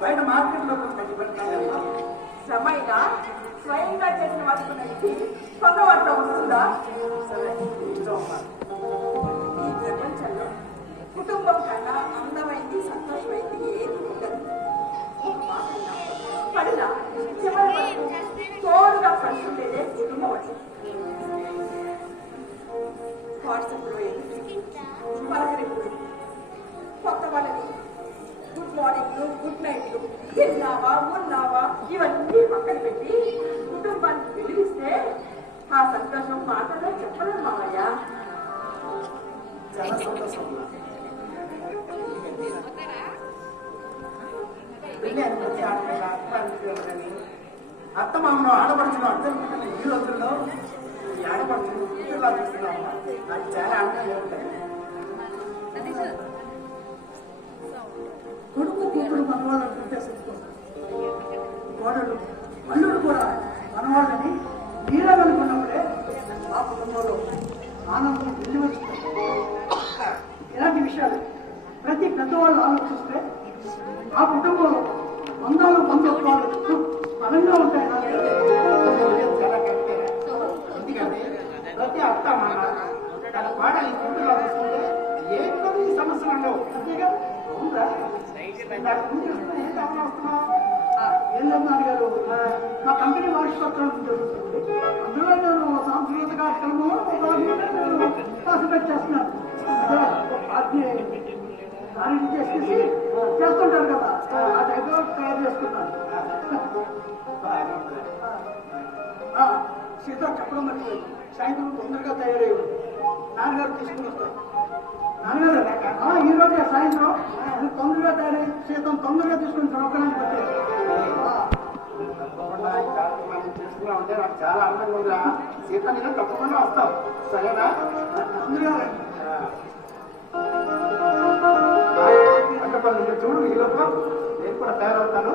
బయట మార్కెట్లో శ్రమైనా స్వయంగా చేసిన వస్తువులకి కొత్త వార్త వస్తుందా? ఈ ప్రపంచంలో కుటుంబం కన్నా అందమైంది సంతోషమైంది ఏది ఉండదు. పడినా చివరి తోడుగా పడుతుండేదే కుటుంబం అని. వాట్సాప్లో పలకరింపులు, కొత్త వాళ్ళని గుడ్ మార్నింగ్లు, గుడ్ నైట్లు, తిన్నావా ఉన్నావా ఇవన్నీ పక్కన పెట్టి కుటుంబానికి వెలిగిస్తే ఆ సంతోషం మాటలో చెప్పలేదు మామయ్య. చాలా సంతోషం. అత్తమామను ఆడపడుచును అర్థం ఈ రోజుల్లో ఈ ఆడపడుచును కూతురులా చూస్తున్నాం. నాకు చాలా ఆనందంగా ఉంటాయి. కొడుకు కూతురు మనవాళ్ళని గుర్తిస్తుంటారు. కోడలు అల్లుడు కూడా మనవాళ్ళని వీరమనుకున్నప్పుడే ఆ కుటుంబంలో ఆనందం వెలువరుస్తుంది. ఇలాంటి విషయాలు ప్రతి పెద్దవాళ్ళు ఆలోచిస్తే ఆ కుటుంబంలో బంధాలు బంధుత్వాలు బలంగా ఉంటాయి. ఎందుకంటే ప్రతి అత్త మామ తన పాటలు కూతురులా చూస్తుంటే ఏ సమస్యలు ఉండవు. అంతేగా ఏం లేదు గారు, మా కంపెనీ వార్షికోత్సవం జరుగుతుంది. అందులో నేను సాంస్కృతిక కార్యక్రమం పార్టిసిపేట్ చేస్తున్నాను. పార్టీ అరేంజ్ చేసేసి చేస్తుంటారు కదా, ఆ టైప్లో తయారు చేసుకున్నాను. సీత చెప్పడం మర్చిపోయింది. సాయంత్రం తొందరగా తయారయ్యి నాన్నగారు తీసుకుని వస్తారు. నాన్నగారు ఈ రోజే సాయంత్రం తొందరగా తయారై సీతం తొందరగా తీసుకుని ప్రోగ్రాంకి వచ్చారు. తీసుకున్నా ఉంటే నాకు చాలా ఆనందంగా ఉందా. సీత నేను తప్పకుండా వస్తావు, సరేనా? తొందరగా అంటే చూడు ఈ లోపల నేను కూడా తయారవుతాను.